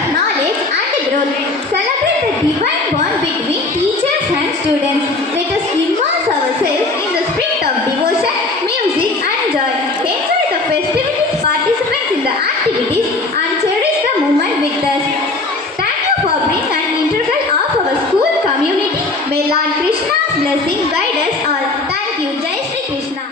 of knowledge and growth. Celebrate the divine bond between teachers and students. Let us immerse ourselves in the spirit of devotion, music and joy. Enjoy the festivities, participate in the activities and cherish the moment with us. Thank you for being an integral of our school community. May Lord Krishna's blessing guide us all. Thank you. Jai Shri Krishna.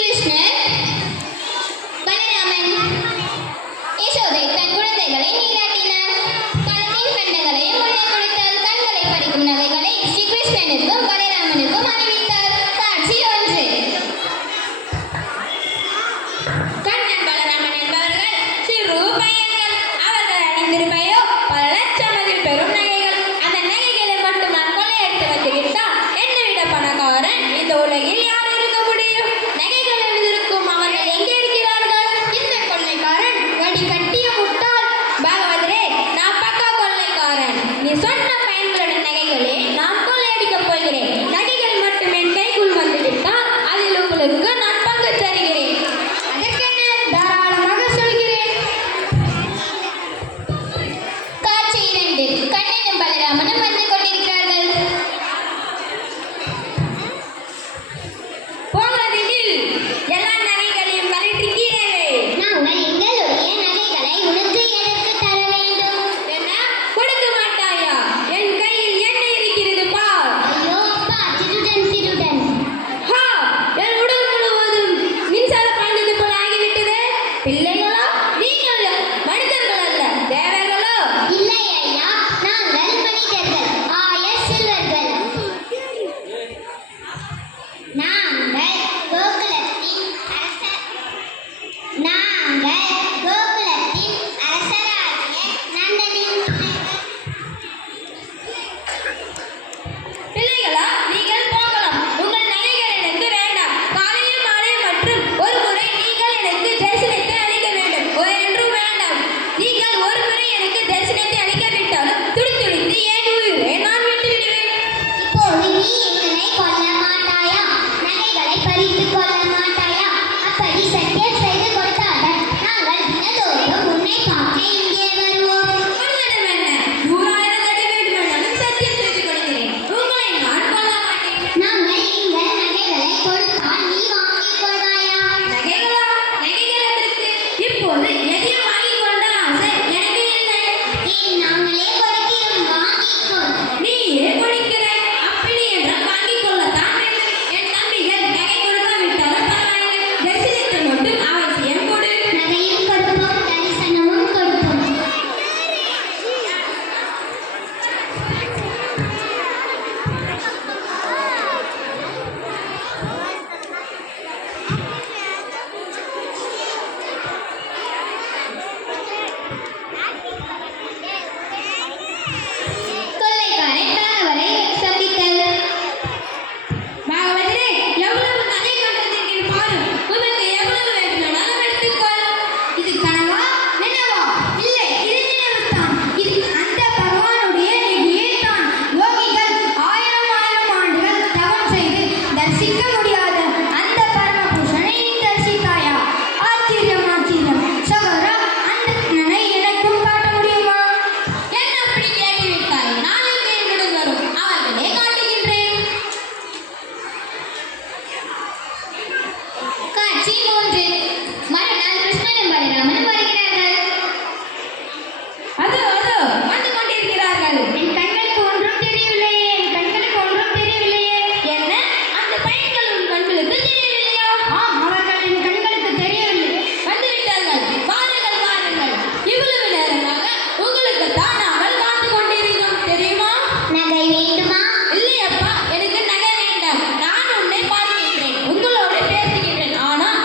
ஸ்ரீகிருஷ்ணர் பலராமன் யசோதை தன் குழந்தைகளை நீராட்டினார். கழுத்தில் கண்டங்களையும் முன்னே கொடுத்தால் கண்களை பறிக்கும் நகைகளை ஸ்ரீகிருஷ்ணனுக்கும் பலராமனுக்கும் அணிவித்தார். காட்சி 1. கண்ணன் பலராமன் என்பவர்கள் சிறு பையன்கள். அவர்கள் அணிந்திருப்பையோ பல லட்சம் மதிப்பெறும் நகைகள். அந்த நகைகளை மட்டும் நான் கொள்ளையடித்து வைத்துவிட்டால் என்னை விட பணக்காரன் இந்த உலகில் யார் இருக்க முடியும்? நகைகள் எழுதிருக்கும் அவர்கள் எங்கே இருக்கிறார்கள்? இந்த கொள்ளைக்காரன் வடி கட்டிய முட்டாள். பாகவதரே, நான் பக்கா கொள்ளைக்காரன். நீ சொன்ன பையன்களுடைய நகைகளே நான் கொள்ளையடிக்கப் போகிறேன். நகைகள் மட்டும் என் கைக்குள் வந்துவிட்டால் அதில் உங்களுக்கு நான் பங்கு தருகிறேன். அதற்கென்ன, தாராளமாக சொல்கிறேன். காட்சி 2. கண்ணனும் பலராமனும் வந்து கொண்டிருக்கிறார்கள். போகாதீர்கள். எல்லா நகைகளையும் கழற்றி கீழே வை. நாங்கள் எங்களுடைய நகைகளை உனக்கு எதற்கு தர வேண்டும்? என்ன, கொடுக்க மாட்டாயா? என் கையில் என்ன இருக்கிறது பார். ஐயோ அப்பா, திருடன். ஹா, என் உடல் முழுவதும் மின்சார பாய்ந்தது போல் ஆகிவிட்டது. பிள்ளைகளோ, நீங்களோ மனிதர்கள் அல்ல, தேவர்களோ? இல்லை ஐயா, நாங்கள் மனிதர்கள், செல்வர்கள். நாங்கள் கோகுலத்தின் அரசராகிய நந்தனின் பிள்ளைகள். பிள்ளைகளா, நீங்கள் போகலாம். உங்கள் நகைகள் எனக்கு வேண்டாம். காலையில் மாலை மற்றும் ஒரு முறை நீங்கள் எனக்கு தரிசனத்தை அளிக்க வேண்டும். என்றும் வேண்டாம். நீங்கள் ஒரு முறை எனக்கு தரிசனத்தை அளிக்காவிட்டாலும் துடிதுடித்து என் உயிரை நான் விட்டு விடுவேன். இப்போது நீ எங்களை கொல்ல மாட்டாயா? நகைகளை பறித்துக் கொள்ள மாட்டாயா? அப்படி சத்தியம் செய்து கொடுத்தார்கள் நாங்கள் தினதோறும் உன்னை பார்க்க இங்கே வருவோம். கொல்லணும் என்ன? 100,000 தடவை வேண்டுமானாலும் சத்தியம் செய்து கொடுக்கிறேன். உங்களை நான் கொல்ல மாட்டேன். நாங்கள் எங்கள் நகைகளை கொடுத்தால் நீ வாங்கிக் கொள்வாயா? நகைகளா? நகைகள் எதற்கு? இப்போது எதையும் வாங்கிக் கொண்ட ஆசை எனக்கு இல்லை. ஏன் நாங்களே கொடுக்கிறோம், வாங்கிக் கொள். நீயே கொடுக்கிறாய். அப்படி என்றால் வாங்கிக் கொள்ளத்தான் வேண்டும். என் தம்பிகள் நகை கொடுக்காவிட்டாலும் பரவாயில்லை. தரிசனத்தை மட்டும் அவசியம் கொடு. நகையும் கொடுப்போம், தரிசனமும் கொடுப்போம். கொள்ளைக்காரன் பாகவரை சந்தித்தல். பாகவதரே, எவ்வளவு நகை கொண்டிருக்கிறேன் பாரு. உனக்கு எவ்வளவு வேண்டுமானாலும் எடுத்துக்கொள். இது கனவா நினைவா? இல்லை, இது நினைவுதான். இது அந்த பகவானுடைய நிதியைத்தான். யோகிகள் 1000 ஆண்டுகள் தவம் செய்து தரிசிக்க முடியாத அந்த பரமபுருஷனை நீ தரிசித்தாயா? ஆச்சரியம். சகோதரா, அந்த கண்ணனை எனக்கும் காட்ட முடியுமா? என்ன அப்படி கேட்டுவிட்டாய்? நாளைக்கு என்னுடன் வரும். அவர்களே காட்டுகின்றேன். காட்சி 3. மறுநாள் கிருஷ்ணனும் பலராமனும் வருகிறார்கள். அதோ வந்து கொண்டிருக்கிறார்கள். என் கண்களுக்கு ஒன்றும் தெரியவில்லையே. என்ன, அந்த பையன்கள் உன் கண்களுக்கு தெரியவில்லையா? ஆம், அவர்கள் என் கண்களுக்கு தெரியவில்லை. வந்து விட்டார்கள். வாருங்கள். இவ்வளவு நேரமாக உங்களுக்கு தான் நாங்கள் காத்து கொண்டிருந்தோம் தெரியுமா? நகை வேண்டுமா? இல்லையப்பா, எனக்கு நகை வேண்டாம். நான் உன்னை பார்க்கின்றேன், உங்களோடு பேசுகின்றேன். ஆனால்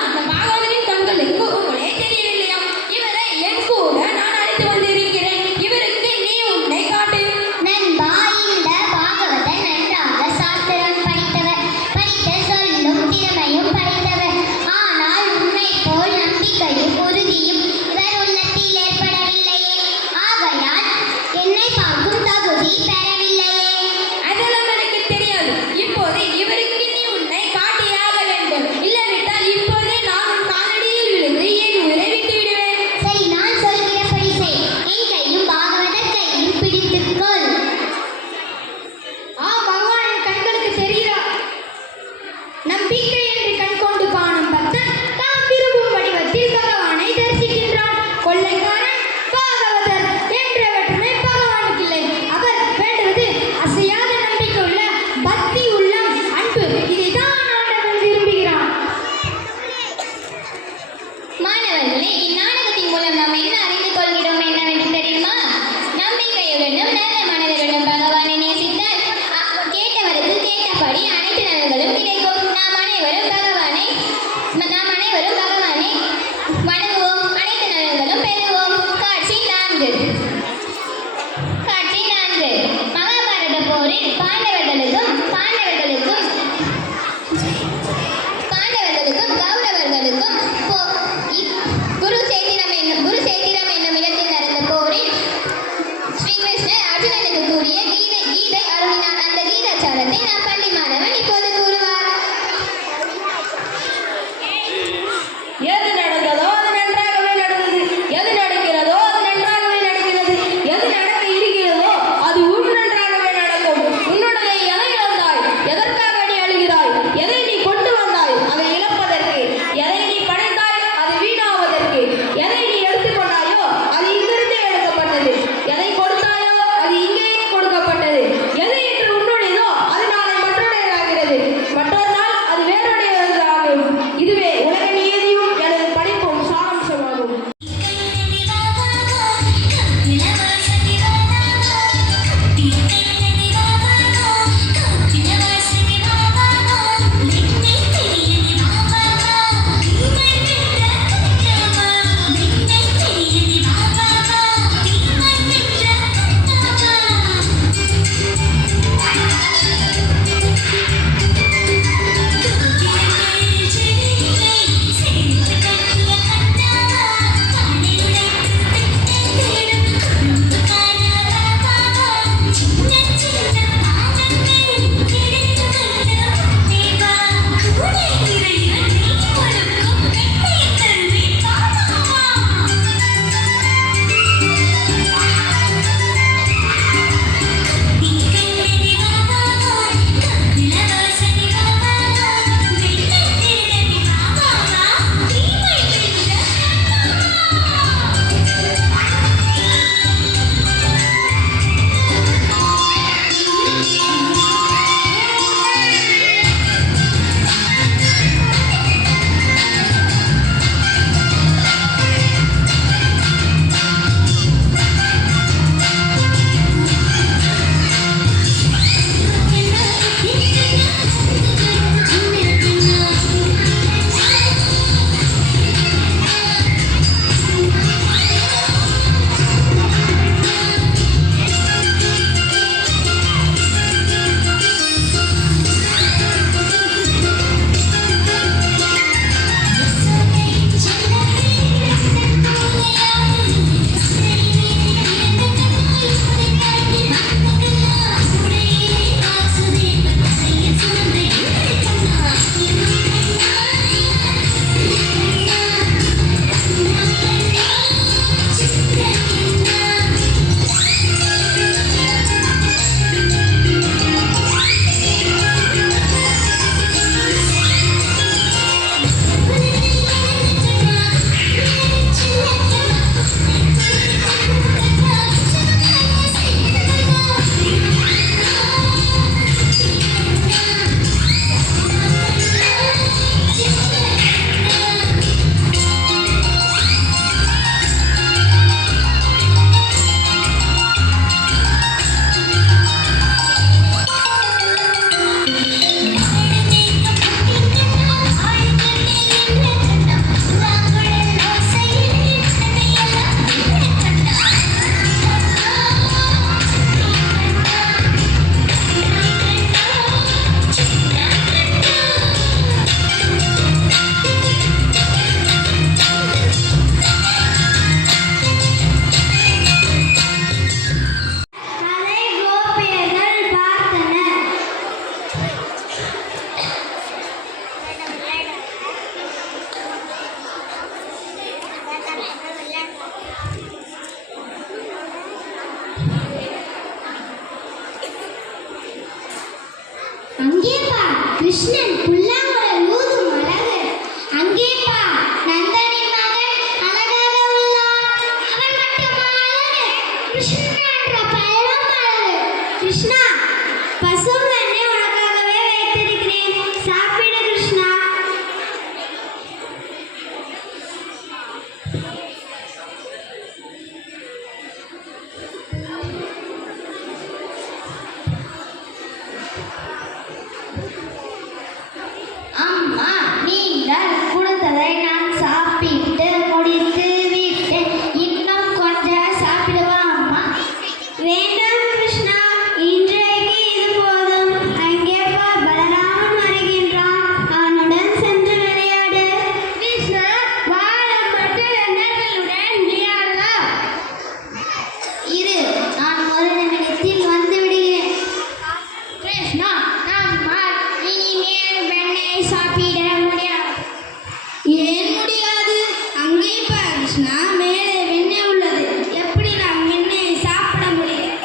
ஏன் முடியாது? அங்கே பார் கிருஷ்ணா, மேலே வெண்ணெய் உள்ளது. எப்படி நாம் வெண்ணெயை சாப்பிட முடியும்?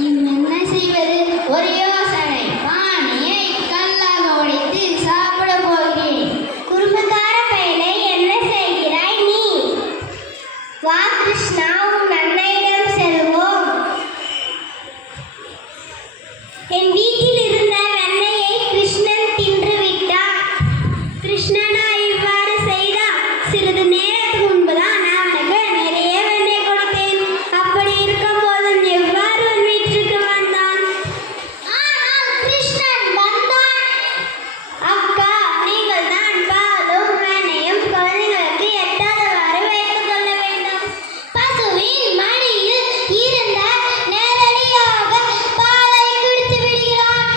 என்ன செய்வது? ஒரு யோசனை. பானையை கல்லாக உடைத்து சாப்பிட போகிறேன். குறும்புக்கார பயலே, என்ன செய்கிறாய் நீ? வா கிருஷ்ணா, உன் அன்னையிடம் செல்வோம். என் வீட்டில் இருந்த வெண்ணெயை கிருஷ்ணன் தின்று விட்டான். கிருஷ்ணனா இவ்வாறு செய்தான்? சிறிது நேரத்துக்கு முன்புதான் நான் அவனுக்கு நிறைய வெண்ணெய் கொடுத்தேன். அப்படி இருக்கும் போதும் எவ்வாறு உன் வீட்டிற்கு வந்தான்? ஆனால் கிருஷ்ணன் வந்தான். அக்கா, நீங்கள் தான் பாலும் வெண்ணெயும் குழந்தைகளுக்கு எட்டாதவாறு வைத்துக் கொள்ள வேண்டும். பசுவின் மடியில் இருந்த நேரடியாக பாலை குடித்து விடுகிறான்.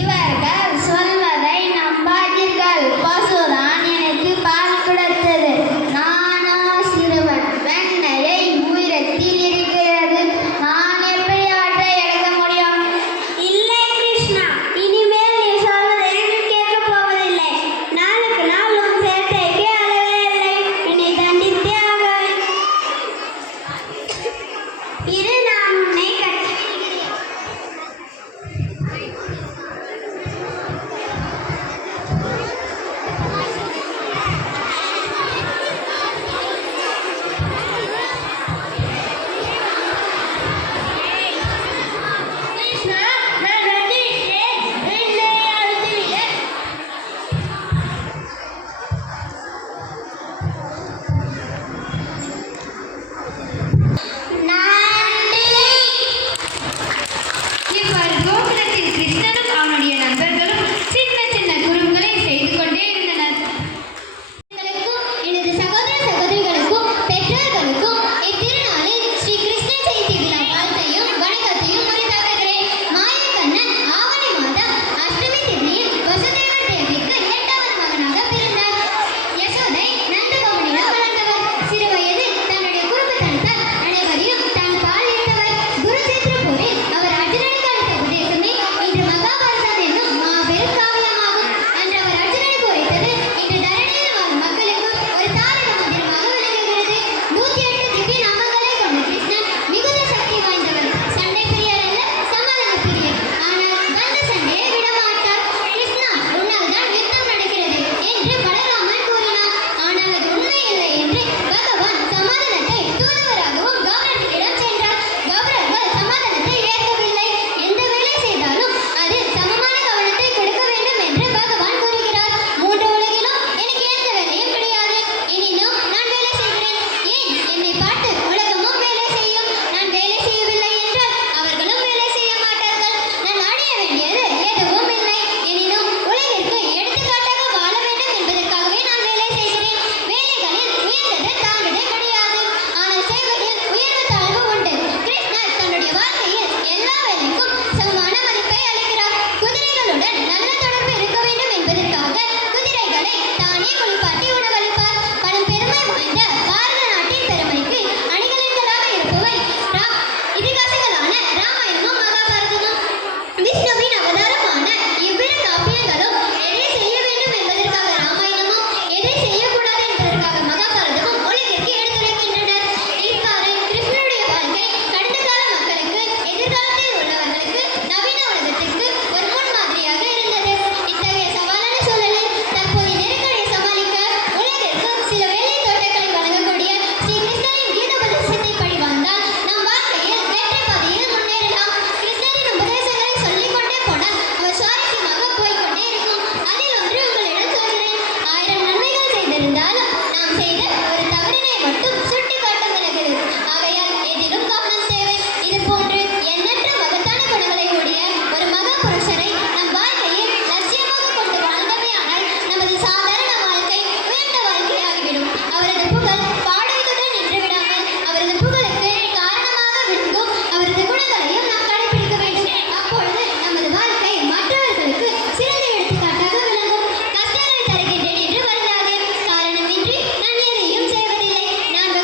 இவர்கள் சொல்வதை நம்பாதீர்கள். பசுதான் எனக்கு பால் கொடுத்தது. நானோ சிறுவன். வெண்ணெயை உயரத்தில் இருக்கிறது. நான் எப்படி அவற்றை எடுக்க முடியும்? இல்லை கிருஷ்ணா, இனிமேல் நீ சொல்வதை நான் கேட்கப் போவதில்லை. நாளுக்கு நாள் உன் சேட்டைக்கு அளவே இல்லை. என்னை தண்டித்தே ஆக வேண்டும். இரு, நான் உன்னை கட்டிவிடுகிறேன். கிருஷ்ணா, நான் கட்டிவிட்டேன். வெண்ணெயை அழுத்திவிடு. நன்றி. இவ்வாறு கோகுலத்தில் கிருஷ்ணனும் அவனுடைய நண்பர்களும் சின்ன சின்ன குறும்புகளை செய்து கொண்டே இருந்தனர். எனது சகோதர சகோதரிகளுக்கும் பெற்றோர்களுக்கும் இத்திருநாளில் ஸ்ரீ கிருஷ்ண ஜெயந்தி விழா வாழ்த்தையும் வணக்கத்தையும் உரித்தாக்குகிறேன். மாயக்கண்ணன் ஆவணி மாதம் அஷ்டமி திதியில் வசுதேவர் தேவிக்கு 8வது மகனாக பிறந்தார். யசோதை நந்தகோபனிடம் வளர்ந்தவர். சிறு வயதில் தன்னுடைய குறும்புத்தனத்தால் அனைவரையும் தான் பாலித்தவர். குருச்சேத்திர போரில் அவர் அர்ஜுனனுக்கு அளித்த உபதேசமே இன்று மகாபாரதம் என்னும் மாபெரும் காவியமாகும். அன்று அவர் அர்ஜுனனுக்கு உரைத்தது இன்று தரணியில் வாழும் மக்களுக்கு ஒரு தாரக மந்திரமாக விளங்குகிறது. 108 திவ்ய நாமங்களை கொண்ட கிருஷ்ணன் மிகுந்த சக்தி வாய்ந்தவர். சண்டை பிரியர் அல்ல, சமாதான பிரியர். ஆனால் வந்த சண்டையை விட மாட்டார். கிருஷ்ணா, உன்னால் தான் யுத்தம் நடக்கிறது என்று பலராமன் கூறினார். ஆனால் அது உண்மை இல்லை என்று பகவான் சமாதானத்தை தூதுவராகவும் கௌரவர்களிடம் சென்றார். கௌரவர்கள் சமாதானத்தை ஏற்கவில்லை. எந்த வேலை செய்தாலும் அதில் சமமான கவனத்தை கொடுக்க வேண்டும் என்று பகவான் கூறுகிறார். 3 உலகிலும் எனக்கு எந்த வேலையும் கிடையாது. எனினும் நான் வேலை செய்கிறேன். ஏன் என்னை பார்த்து உலகமும் வேலை செய்யும்? நான் வேலை செய்யவில்லை என்றால் அவர்களும் வேலை செய்ய மாட்டார்கள். நான் அடைய வேண்டியது எதுவும் இல்லை. எனினும் உலகிற்கு எடுத்துக்காட்டாக வாழ வேண்டும் என்பதற்காகவே நான் வேலை செய்கிறேன். வேலைகளில் உயர்ந்தது தாழ்ந்தது கிடையாது. ஆனால் செய்வதில் உயர்வு தாழ்வு உண்டு. கிருஷ்ணர் தன்னுடைய வாழ்க்கையில் எல்லா வேலைக்கும் சமமான மதிப்பை அளிக்கிறார். குதிரைகளுடன் நல்ல தொடர்பு இருக்க வேண்டும் என்பதற்காக குதிரைகளை தானே குளிப்பாட்டி உணவளிப்பார். படும் பெருமை வாய்ந்த பாரத நாட்டின் பெருமைக்கு அணிகலன்களாக இருப்பவை இதிகாசங்களான ராமாயணமும் மகாபாரதமும். விஷ்ணுவின் அவதாரமான இவ்விரு காப்பியங்களும் எதை செய்ய வேண்டும் என்பதற்காக ராமாயணமும், எதை செய்யக்கூடாது என்பதற்காக மகாபாரதமும் உலகிற்கு எடுத்துரைக்கின்றனர். இவ்வாறு கிருஷ்ணனுடைய வாழ்க்கை கடந்த கால மக்களுக்கு, எதிர்காலத்தில் உள்ளவர்களுக்கு, நவீன உலகத்திற்கு ஒரு முன்மாதிரியாக இருந்தது. இத்தகைய சவாலான சூழலில் தற்போதைய நெருக்கடியை சமாளிக்க உலகிற்கு சில வேலை தோட்டங்களை வழங்கக்கூடிய ஸ்ரீ கிருஷ்ணரின் கீதோபதேசத்தை படி வாழ்ந்தால் நம் வாழ்க்கையில் வெற்றி பாதையில் முன்னேறலாம். கிருஷ்ணரின் உபதேசங்களை சொல்லிக் கொண்டே போனால் அவர் சுவாரஸ்யமாக போய்க்கொண்டே இருக்கும். அதில் ஒன்று உங்களிடம் சொல்கிறேன். 1000 நன்மைகள் செய்திருந்தாலும் நாம் செய்த ஒரு தவறினை மட்டும் சுட்டி காட்ட விலகுது. ஆகையால் எதிலும் கவனம் தேவை. இது போன்று எண்ணற்ற மகத்தான குணங்களை கூடிய ஒரு மகா புருஷரை நம் வாழ்க்கையில் லட்சியமாக கொண்டு வாழ்ந்தமையானால் நமது சாதாரண வாழ்க்கை உயர்ந்த வாழ்க்கையாகிவிடும். அவரது புகழ் பாடுவதுடன் நின்று விடாமல் அவரது புகழுக்கு காரணமாக விளங்கும் அவரது குணங்களையும் நாம் கடைபிடிக்க வேண்டும். அப்பொழுது நமது வாழ்க்கை மற்றவர்களுக்கு சிறந்த எடுத்துக்காட்டாக விளங்கும். கஷ்டங்களை தருகின்றேன் என்று வருந்தாதே. காரணமின்றி நான் எதையும் செய்வதில்லை. நான்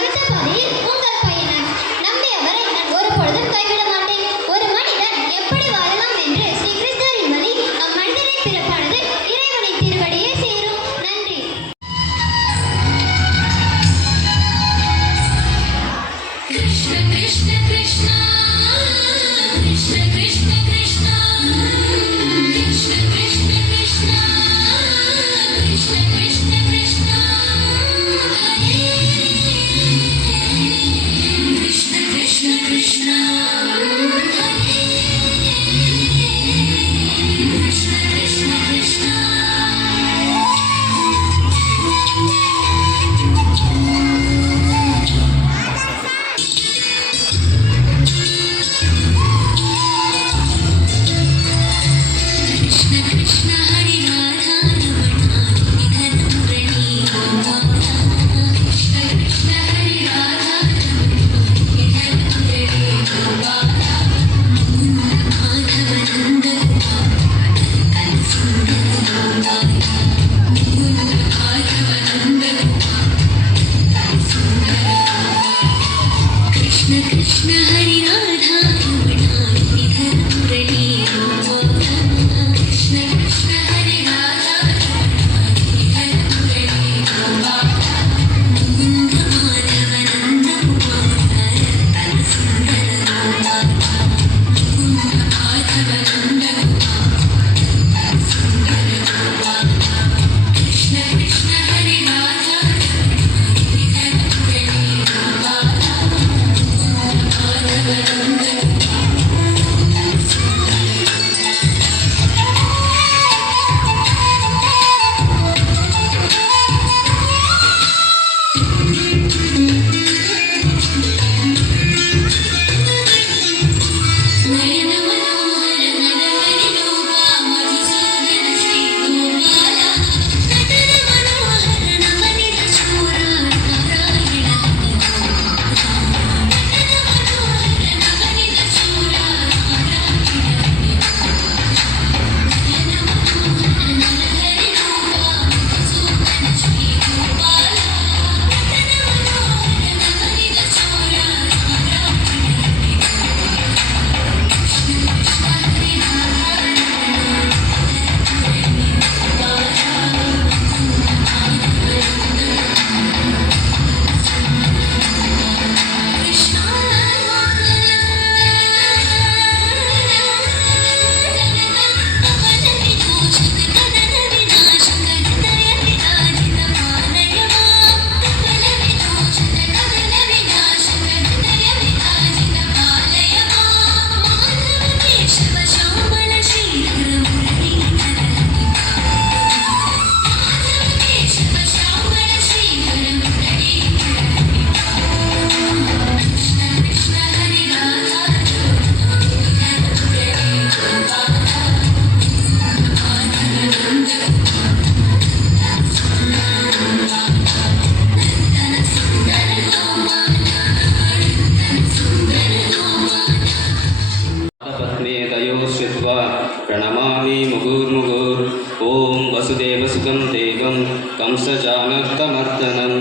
वसुदेवसुतं देवं कंसचाणक्तमर्दनं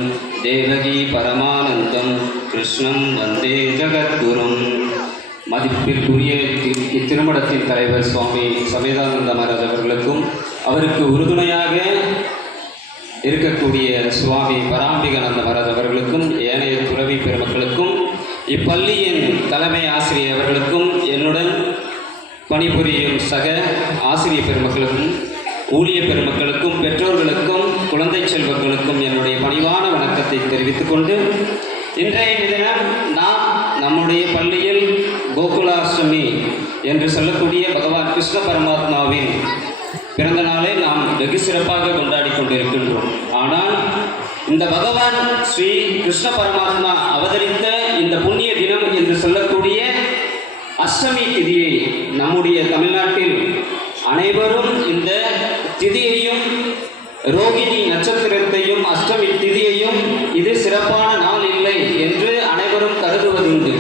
देवकी परमानन्दं कृष्णं वन्दे जगद्गुरुम्. மதிப்பிற்குரிய இத்திருமணத்தின் தலைவர் சுவாமி சமேதானந்த மகாராஜ் அவர்களுக்கும் அவருக்கு உறுதுணையாக இருக்கக்கூடிய சுவாமி பராம்பிகானந்த மகாராஜ் அவர்களுக்கும் ஏனைய துறவி பெருமக்களுக்கும் இப்பள்ளியின் தலைமை ஆசிரியர் அவர்களுக்கும் என்னுடன் பணிபுரியும் சக ஆசிரிய பெருமக்களுக்கும் ஊழிய பெருமக்களுக்கும் பெற்றோர்களுக்கும் குழந்தை செல்வங்களுக்கும் என்னுடைய பணிவான வணக்கத்தை தெரிவித்துக் கொண்டு இன்றைய தினம் நாம் நம்முடைய பள்ளியில் கோகுலாஷ்டமி என்று சொல்லக்கூடிய பகவான் கிருஷ்ண பரமாத்மாவின் பிறந்த நாளை நாம் வெகு சிறப்பாக கொண்டாடி கொண்டிருக்கின்றோம். ஆனால் இந்த பகவான் ஸ்ரீ கிருஷ்ண பரமாத்மா அவதரித்த இந்த புண்ணிய தினம் என்று சொல்லக்கூடிய அஷ்டமி திதியை நம்முடைய தமிழ்நாட்டில் அனைவரும் இந்த திதியையும் ரோகிணி நட்சத்திரத்தையும் அஷ்டமி திதியையும் இது சிறப்பான நாள் இல்லை என்று அனைவரும் கருதுவதுண்டு.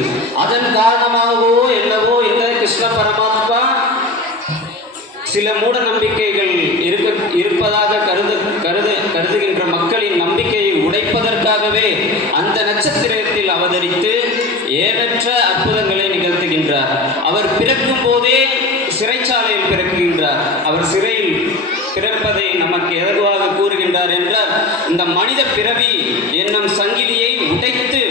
அதன் காரணமாகவோ என்னவோ இந்த கிருஷ்ண பரமாத்மா சில மூட நம்பிக்கைகள் இருப்பதாக கருதுகின்ற மக்களின் நம்பிக்கையை உடைப்பதற்காகவே அந்த நட்சத்திரத்தில் அவதரித்து ஏனற்ற அற்புதங்களை நிகழ்த்துகின்றார். அவர் பிறக்கும் போதே சிறைச்சாலையில் பிறக்குகின்றார். அவர் சிறையில் பிறப்பதை நமக்கு எதுவாக கூறுகின்றார் என்றால், இந்த மனித பிறவி என்னும் சங்கிலியை உடைத்து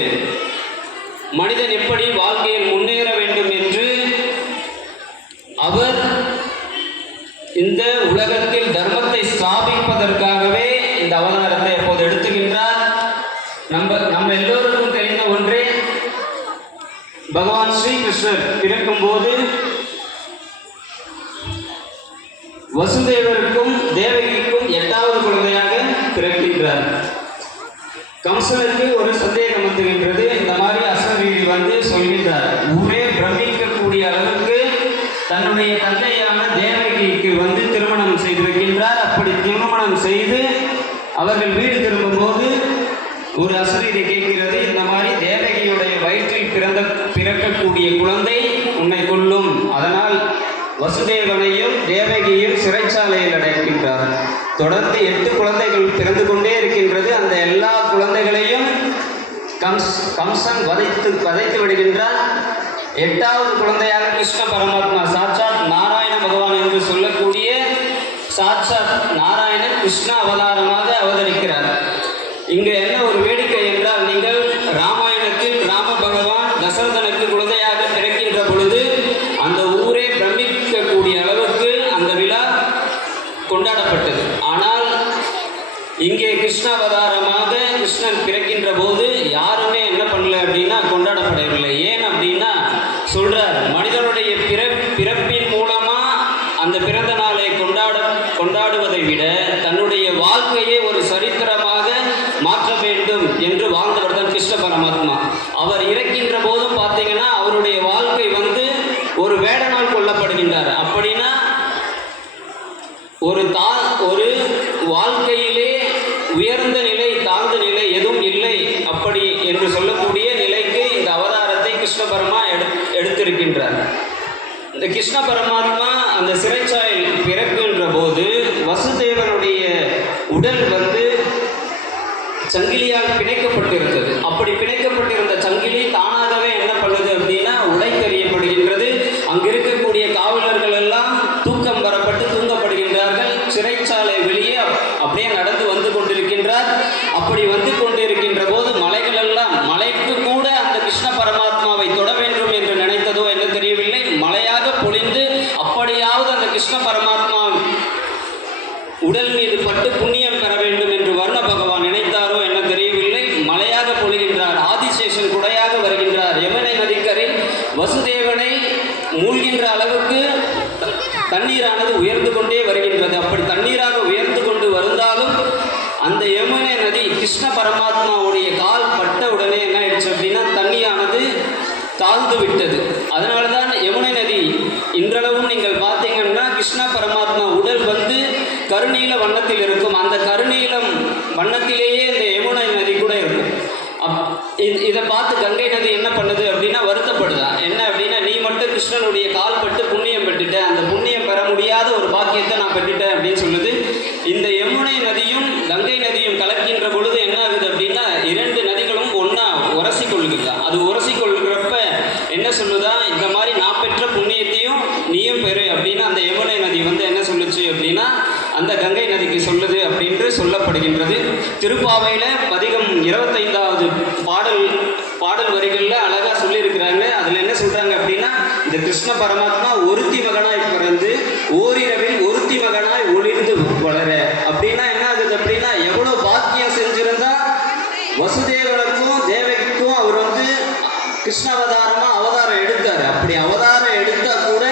மனிதன் எப்படி வாழ்க்கையில் முன்னேற வேண்டும் என்று அவர் இந்த உலகத்தில் தர்மத்தை ஸ்தாபிப்பதற்காகவே இந்த அவதாரத்தை அப்போது எடுத்துகின்றார். நம்ம எல்லோருக்கும் தெரிந்த ஒன்றே, பகவான் ஸ்ரீகிருஷ்ணர் பிறக்கும் போது வசுதேவருக்கும் தேவகிக்கும் 8வது குழந்தையாக பிறக்கின்றார். கம்சனுக்கு ஒரு சந்தேகம் வந்துகின்றது. இந்த மாதிரி அசரீதி வந்து சொல்கின்றார். ஊரே பிரமிக்கக்கூடிய அளவுக்கு தன்னுடைய தந்தையான தேவகிக்கு வந்து திருமணம் செய்து வைக்கின்றார். அப்படி திருமணம் செய்து அவர்கள் வீடு திரும்பும்போது ஒரு அசரீதி கேட்கிறது. இந்த மாதிரி தேவகியுடைய வயிற்றில் பிறக்கக்கூடிய குழந்தை உன்னை கொல்லும். அதனால் வசுதேவனையும் தேவகியும் சிறைச்சாலையில் அடைக்கின்றார். தொடர்ந்து 8 குழந்தைகள் பிறந்து கொண்டே இருக்கின்றது. அந்த எல்லா குழந்தைகளையும் கம்சன் வதைத்து விடுகின்றார். 8வது குழந்தையாக கிருஷ்ண பரமாத்மா சாட்சாத் நாராயண பகவான் என்று சொல்லக்கூடிய சாட்சாத் நாராயணன் கிருஷ்ண அவதாரமாக அவதரிக்கிறார். இங்கு என்ன ஒரு வேடிக்கை என்றால், நீங்கள் ராமாயணத்தில் ராம பகவான் தசரதனுக்கு குழந்தையாக பிறக்கின்ற பொழுது அந்த ஊரே பிரமிக்கக்கூடிய அளவுக்கு அந்த விழா கொண்டாடப்பட்டது. ஆனால் இங்கே கிருஷ்ண அவதாரமாக கிருஷ்ணன் பிறக்கின்ற போது யாருமே என்ன பண்ணல அப்படின்னா கொண்டாடப்படவில்லை. ஏன் அப்படின்னா சொல்றார், மனிதனுடைய பிறப்பின் மூலமா அந்த பிறந்த நாளை கொண்டாடுவதை விட தன்னுடைய வாழ்க்கையை ஒரு சரித்திரமாக மாற்ற வேண்டும் என்று வாழ்ந்தவர் தான் கிருஷ்ண பரமாத்மா. அவர் இறக்கின்ற போதும் பார்த்தீங்கன்னா அவருடைய வாழ்க்கை வந்து ஒரு வேடனால் கொல்லப்படுகின்றார். அப்படின்னா ஒரு வாழ்க்கையிலே உயர்ந்த நிலை தாழ்ந்த நிலை எதுவும் இல்லை அப்படி என்று சொல்லக்கூடிய நிலைக்கு இந்த அவதாரத்தை கிருஷ்ண பரமா எடுத்திருக்கின்றார். இந்த கிருஷ்ண பரமாத்மா அந்த சிறைச்சாலையில் பிறக்கின்ற போது வசுதேவனுடைய உடல் வந்து சங்கிலியால் பிணைக்கப்பட்டிருந்தது. அப்படி பிணைக்கப்பட்டிருந்த சங்கிலி தானாகவே என்ன பண்ணுது அப்படின்னா உடைத்தெறியப்படுகின்றது. அங்கு இருக்கக்கூடிய காவலர்கள் எல்லாம் தூக்கம் வரப்பட்டு தூங்கப்படுகின்றார்கள். சிறைச்சாலை வெளியே அப்படியே நடந்து வந்து கொண்டிருக்கின்றார். அப்படி வந்து கொண்டிருக்கின்ற போது மலைகள் எல்லாம் மலைக்கு கூட அந்த கிருஷ்ண பரமாத்மாவை தொட வேண்டும் என்று நினைத்ததோ என்ன தெரியவில்லை, மலையாக பொழிந்து அப்படியாவது அந்த கிருஷ்ண பரமாத்மா உடல் மீது பட்டு புண்ணியம் பெற வேண்டும் என்று வர்ண பகவான் நினைத்தாரோ என்ன தெரியவில்லை, மலையாக பொழிகின்றார். ஆதிசேஷன் குடையாக வருகின்றார். யமுனை நதிக்கரையில் வசுதேவனை மூழ்கின்ற அளவுக்கு தண்ணீரானது உயர்ந்து கொண்டே வருகின்றது. அப்படி தண்ணீராக உயர்ந்து கொண்டு வருந்தாலும் அந்த யமுனை நதி கிருஷ்ண பரமாத்மாவுடைய கால் பட்ட உடனே என்ன ஆயிடுச்சு அப்படின்னா தண்ணியானது தாழ்ந்து விட்டது. அதனால தான் யமுனை நதி இன்றளவும் நீங்கள் பார்த்தீங்கன்னா கிருஷ்ண பரமாத்மா உடல் வந்து கருநீல வண்ணத்தில் இருக்கும். அந்த கருநீலம் வண்ணத்திலேயே இந்த யமுனை நதி கூட இருக்கும். இதை பார்த்து கங்கை நதி என்ன பண்ணுது அப்படின்னா வருத்தப்படுதா. என்ன அப்படின்னா, நீ மட்டும் கிருஷ்ணனுடைய கால் பட்டு புண்ணியம் பெற்றுட்ட, அந்த புண்ணியம் பெற முடியாத ஒரு பாக்கியத்தை நான் பெற்றுட்டேன் அப்படின்னு சொல்லுது. இந்த யமுனை என்று சொல்லப்படுகின்றது. திருப்பாவையில் பதிகம் 25வது பாடல் வரிகளில் அழகாக சொல்லியிருக்கிறாங்க. அதில் என்ன சொல்கிறாங்க அப்படின்னா, இந்த கிருஷ்ண பரமாத்மா ஒருத்தி மகனாய் பிறந்து ஓரிரவில் ஒருத்தி மகனாய் ஒளிர்ந்து வளர. அப்படின்னா என்ன ஆகுது அப்படின்னா, எவ்வளோ பாக்கியம் செஞ்சிருந்தா வசுதேவனுக்கும் தேவகிக்கும் அவர் வந்து கிருஷ்ண அவதாரம் எடுத்தார். அப்படி அவதாரம் எடுத்தா கூட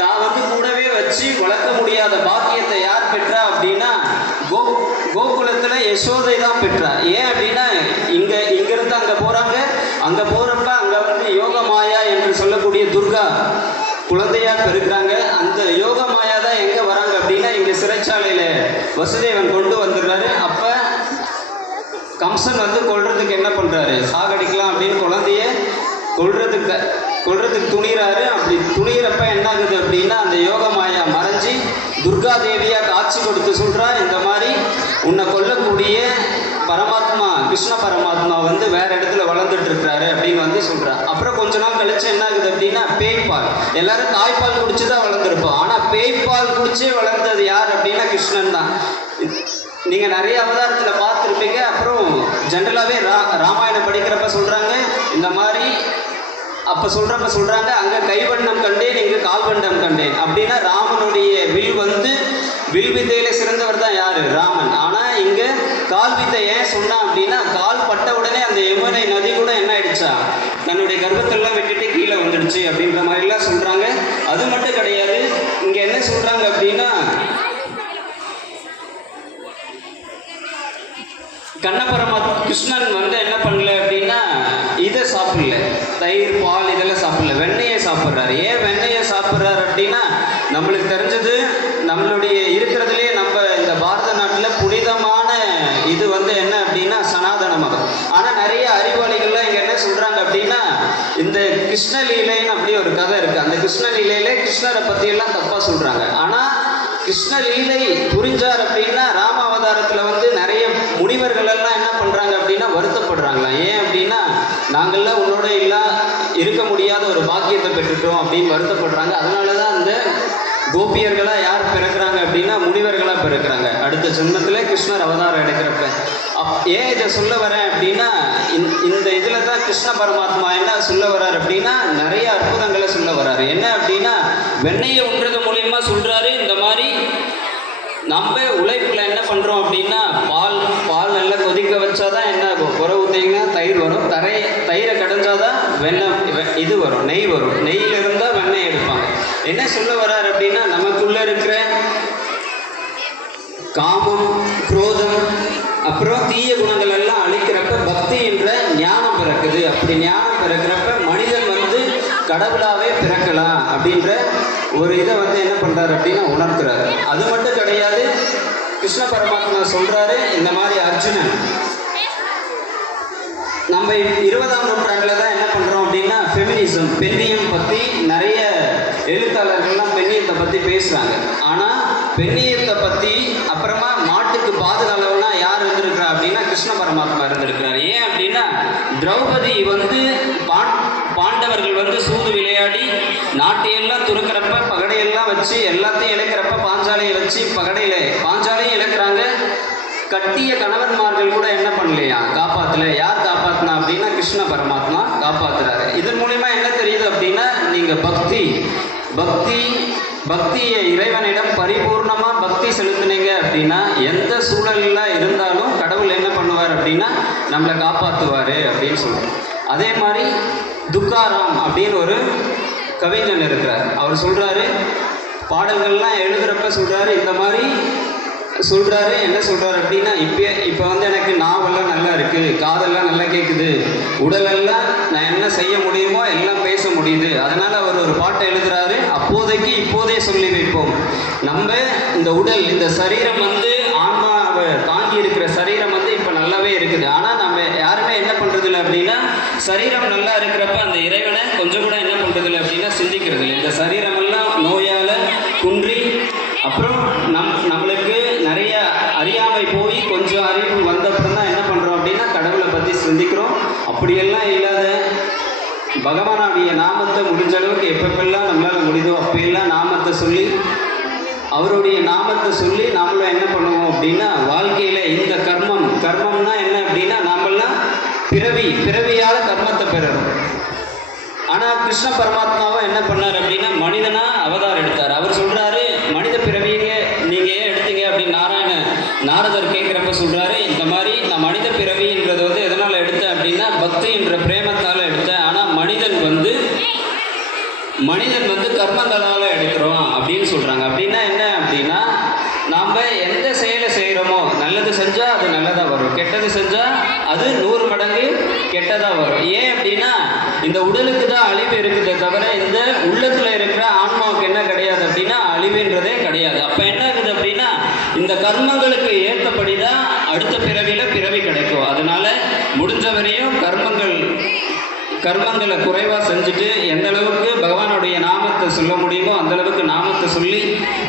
தான் வந்து கூடவே வச்சு வளர்க்க முடியாத பாக்கியத்தை யார் பெற்றா அப்படின்னா, கோகுலத்துல யசோதை தான் பெற்றா. ஏன் அப்படின்னா, இங்கிருந்து அங்க போறாங்க. அங்க போறப்ப அங்க வந்து யோக மாயா என்று சொல்லக்கூடிய துர்கா குழந்தையா பெருக்கிறாங்க. அந்த யோக மாயா தான் எங்க வராங்க அப்படின்னா, இங்க சிறைச்சாலையில வசுதேவன் கொண்டு வந்துடுறாரு. அப்ப கம்சன் வந்து கொல்றதுக்கு என்ன பண்றாரு, சாகடிக்கலாம் அப்படின்னு குழந்தைய கொல்றதுக்கு துணிறாரு. அப்படி துணிகிறப்ப என்ன ஆகுது அப்படின்னா, அந்த யோக மாயா மறைஞ்சி துர்கா தேவியா காட்சி கொடுத்து சொல்றா, இந்த மாதிரி உன்னை கொல்லக்கூடிய பரமாத்மா கிருஷ்ண பரமாத்மா வந்து வேற இடத்துல வளர்ந்துட்டு இருக்கிறாரு அப்படின்னு வந்து சொல்றா. அப்புறம் கொஞ்ச நாள் கழிச்சு என்ன ஆகுது அப்படின்னா, பேய்ப்பால். எல்லாரும் தாய்ப்பால் குடிச்சுதான் வளர்ந்துருப்போம். ஆனா பேய்ப்பால் குடிச்சே வளர்ந்தது யார் அப்படின்னா கிருஷ்ணன் தான். நீங்க நிறைய அவதாரத்துல பார்த்துருப்பீங்க. அப்புறம் ஜென்ரலாவே ராமாயணம் படிக்கிறப்ப சொல்றாங்க, இந்த மாதிரி அப்ப சொல்றாங்க, அங்க கைவண்ணம் கண்டேன், இங்க கால்வண்டம் கண்டேன். அப்படின்னா ராமனுடைய வில் வித்தையில சிறந்தவர் தான் யாரு, ராமன். ஆனா இங்க கால் வித்தை ஏன் சொன்னா அப்படின்னா, கால் பட்ட உடனே அந்த யமுனை நதி கூட என்ன ஆயிடுச்சா, தன்னுடைய கர்ப்பத்தெல்லாம் விட்டுட்டு கீழே வந்துடுச்சு அப்படின்ற மாதிரி எல்லாம் சொல்றாங்க. அது மட்டும் கிடையாது, இங்க என்ன சொல்றாங்க அப்படின்னா, கிருஷ்ணன் வந்து என்ன பண்ணல அப்படின்னா, இதை சாப்பிடல, தயிர் பால் இதெல்லாம் சாப்பிடல, வெண்ணெயை சாப்பிட்றாரு. ஏன் வெண்ணெயை சாப்பிட்றாரு அப்படின்னா, நம்மளுக்கு தெரிஞ்சது நம்மளுடைய இருக்கிறதுலேயே நம்ம இந்த பாரத நாட்டில் புனிதமான இது வந்து என்ன அப்படின்னா சனாதன மதம். ஆனால் நிறைய அறிவாளிகள்லாம் இங்கே என்ன சொல்கிறாங்க அப்படின்னா, இந்த கிருஷ்ணலீலைன்னு அப்படி ஒரு கதை இருக்குது. அந்த கிருஷ்ணலீலையில கிருஷ்ணரை பற்றியெல்லாம் தப்பாக சொல்கிறாங்க. ஆனால் கிருஷ்ணலீலை புரிஞ்சார் அப்படின்னா, ராம அவதாரத்தில் வந்து நிறைய முனிவர்கள் எல்லாம் என்ன பண்ணுறாங்க அப்படின்னா வருத்தப்படுறாங்களா. ஏன் அப்படின்னா, நாங்கள்லாம் உன்னோட இருக்க முடியாத ஒரு பாக்கியத்தை பெற்றுட்டோம் அப்படின்னு வருத்தப்படுறாங்க. அதனால தான் அந்த கோபியர்களாக யார் பிறக்கிறாங்க அப்படின்னா முனிவர்களாக பிறக்கிறாங்க அடுத்த ஜென்மத்தில் கிருஷ்ணர் அவதாரம் எடுக்கிறப்ப. ஏன் இதை சொல்ல வரேன் அப்படின்னா, இந்த இதில் தான் கிருஷ்ண பரமாத்மா என்ன சொல்ல வர்றாரு அப்படின்னா, நிறைய அற்புதங்களை சொல்ல வர்றாரு. என்ன அப்படின்னா, வெண்ணெயை உண்றது மூலியமாக சொல்கிறாரு, இந்த மாதிரி நம்ம உழைப்பில் என்ன பண்ணுறோம் அப்படின்னா, பால் நல்லா கொதிக்க வச்சாதான் என்ன ஆகும், உர ஊற்றிங்கன்னா தயிர் வரும், தயிரை கடைஞ்சாதான் இது வரும், நெய் வரும், நெய்யில் இருந்தால் வெண்ணெய் எடுப்பாங்க. என்ன சொல்ல வர்றாரு அப்படின்னா, நமக்குள்ள இருக்கிற காமம், குரோதம், அப்புறம் தீய குணங்கள் எல்லாம் அழிக்கிறப்ப பக்தி என்ற ஞானம் பிறக்குது. அப்படி ஞானம் பிறக்கிறப்ப மனிதன் வந்து கடவுளாவே பிறக்கலாம் அப்படின்ற ஒரு இதை வந்து என்ன பண்றாரு அப்படின்னா உணர்த்துறாரு. அது மட்டும் கிடையாது, கிருஷ்ண பரமாத்மா சொல்றாரு, இந்த மாதிரி அர்ஜுனன் நம்ம 20ஆம் நூற்றாண்டுல தான் என்ன பண்றோம் அப்படின்னா ஃபெமினிசம், பெண்ணியம் பத்தி நிறைய எழுத்தாளர்கள்லாம் பெண்ணியத்தை பத்தி பேசுறாங்க. ஆனா பெண்ணியத்தை பத்தி அப்புறமா மாட்டுக்கு பாதுகாவலனா யார் இருந்திருக்கிறா அப்படின்னா கிருஷ்ண பரமாத்மா இருந்திருக்கிறார். ஏன் அப்படின்னா, திரௌபதி வந்து பாண்டவர்கள் வந்து சூது விளையாடி நாட்டையெல்லாம் துறக்கிறப்ப பகடையெல்லாம் வச்சு எல்லாத்தையும் இழக்கிறப்ப பாஞ்சாலியை வச்சு பாஞ்சாலியும் இழக்கிறாங்க. கட்டிய கணவன்மார்கள் கூட என்ன பண்ணலையா, காப்பாற்றல. யார் காப்பாற்றினா அப்படின்னா கிருஷ்ண பரமாத்மா காப்பாற்றுறாரு. இதன் மூலிமா என்ன தெரியுது அப்படின்னா, நீங்கள் பக்தியை இறைவனிடம் பரிபூர்ணமாக பக்தி செலுத்தினீங்க அப்படின்னா எந்த சூழலில் இருந்தாலும் கடவுள் என்ன பண்ணுவார் அப்படின்னா நம்மளை காப்பாற்றுவார் அப்படின்னு சொல்கிறோம். அதே மாதிரி துக்காராம் அப்படின்னு ஒரு கவிஞன் இருக்கிறார். அவர் சொல்கிறாரு, பாடல்கள்லாம் எழுதுகிறப்ப சொல்கிறாரு, இந்த மாதிரி சொல்கிறாரு. என்ன சொல்கிறாரு அப்படின்னா, இப்போ வந்து எனக்கு நாவெல்லாம் நல்லா இருக்குது, காதெல்லாம் நல்லா கேட்குது, உடலெல்லாம் நான் என்ன செய்ய முடியுமோ எல்லாம் பேச முடியுது. அதனால் அவர் ஒரு பாட்டை எழுதுகிறாரு, இப்போதே சொல்லி வைப்போம். நம்ம இந்த உடல், இந்த சரீரம் வந்து ஆன்மாவை தாங்கி இருக்கிற சரீரம் வந்து இப்போ நல்லாவே இருக்குது. ஆனால் நம்ம யாருமே என்ன பண்ணுறது இல்லை அப்படின்னா, சரீரம் நல்லா இருக்கிறப்ப அந்த இறைவனை கொஞ்சம் கூட என்ன பண்ணுறது இல்லை அப்படின்னா சிந்திக்கிறது இல்லை. இந்த சரீரமெல்லாம் நோயால் குன்றி அப்புறம் நம்மளுக்கு நிறைய அறியாமை போய் கொஞ்சம் அறிவு வந்த அப்புறம் தான் என்ன பண்ணுறோம் அப்படின்னா கடவுளை பற்றி சிந்திக்கிறோம். அப்படியெல்லாம் இல்லாத பகவானுடைய நாமத்தை முடிஞ்ச அளவுக்கு எப்பப்பெல்லாம் நம்மளால் முடியுதோ அப்பெல்லாம் நாமத்தை சொல்லி, அவருடைய நாமத்தை சொல்லி நாமளும் என்ன பண்ணுவோம் அப்படின்னா வாழ்க்கையை பிறவியால கர்மத்தை பெறணும். ஆனா கிருஷ்ண பரமாத்மாவை என்ன பண்ணார் அப்படின்னா மனிதனா அவதாரம் எடுத்தார். அவர் சொல்றாரு, மனித பிறவியை நீங்க ஏன் எடுத்தீங்க அப்படின்னு நாரதர் கேட்கிறப்ப சொல்றாரு, இந்த மாதிரி நான் மனித பிறவின்றது வந்து எதனால எடுத்தேன் அப்படின்னா பக்தி என்ற பிரேமத்தால எடுத்தேன். ஆனா மனிதன் வந்து கர்மங்களால எடுக்கிறோம் அப்படின்னு சொல்றாங்க. அப்படின்னா என்ன அப்படின்னா நாம் எந்த செயலை செய்கிறோமோ நல்லது செஞ்சால் அது நல்லதாக வரும், கெட்டது செஞ்சால் அது 100 மடங்கு கெட்டதாக வரும். ஏன் அப்படின்னா இந்த உடலுக்கு தான் அழிவு இருக்குதே தவிர இந்த உள்ளத்தில் இருக்கிற ஆன்மாவுக்கு என்ன கிடையாது அப்படின்னா அழிவுன்றதே கிடையாது. அப்போ என்ன ஆகுது அப்படின்னா இந்த கர்மங்களுக்கு ஏற்றபடி தான் அடுத்த பிறவியில் பிறவி கிடைக்கும். அதனால முடிஞ்ச வரையும் கர்மங்களை குறைவாக செஞ்சுட்டு எந்த அளவுக்கு பகவானுடைய நாமத்தை சொல்ல முடியுமோ அந்த அளவுக்கு நாமத்தை சொல்லி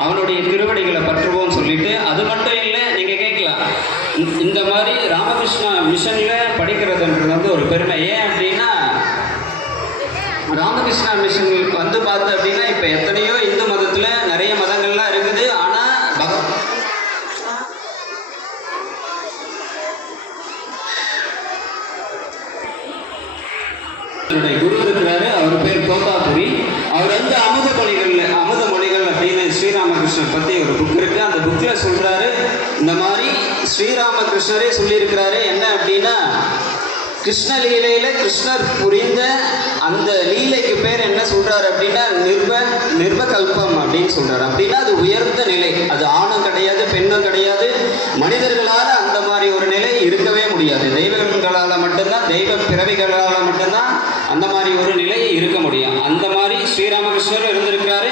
அவனுடைய திருவடிகளை பற்றுவோம்னு சொல்லிட்டு, அது மட்டும் இல்லை, நீங்கள் கேட்கலாம் இந்த மாதிரி ராமகிருஷ்ணா மிஷனில் படிக்கிறதுன்றது வந்து ஒரு பெருமை. ஏன் அப்படின்னா ராமகிருஷ்ணா மிஷன் வந்து பார்த்து அப்படின்னா இப்போ எத்தனையோ இந்து மதத்தில் நிறைய மதங்கள்லாம் இருக்குது. ஆனால் குரு இருக்கிறாரு, அவர் பேர் தோத்தாபுரி. அவர் வந்து அமுத மொழிகள் அப்படின்னு ஸ்ரீராமகிருஷ்ணர் பற்றி ஒரு புக் இருக்கு. அந்த புக்கில் சொல்றாரு, இந்த மாதிரி ஸ்ரீராமகிருஷ்ணரே சொல்லியிருக்கிறாரு என்ன அப்படின்னா கிருஷ்ண லீலையில கிருஷ்ணர் புரிந்த அந்த லீலைக்கு பேர் என்ன சொல்றாரு அப்படின்னா நிர்வகல்பம் அப்படின்னு சொல்றாரு. அப்படின்னா அது உயர்ந்த நிலை, அது ஆணும் கிடையாது பெண்ணும் கிடையாது, மனிதர்களால் அந்த மாதிரி ஒரு நிலை இருக்கவே முடியாது. தெய்வங்களால் மட்டும்தான், தெய்வ பிறவிகளால் மட்டும்தான் அந்த மாதிரி ஒரு நிலை இருக்க முடியும். அந்த மாதிரி ஸ்ரீராமகிருஷ்ணர் இருந்திருக்கிறாரு.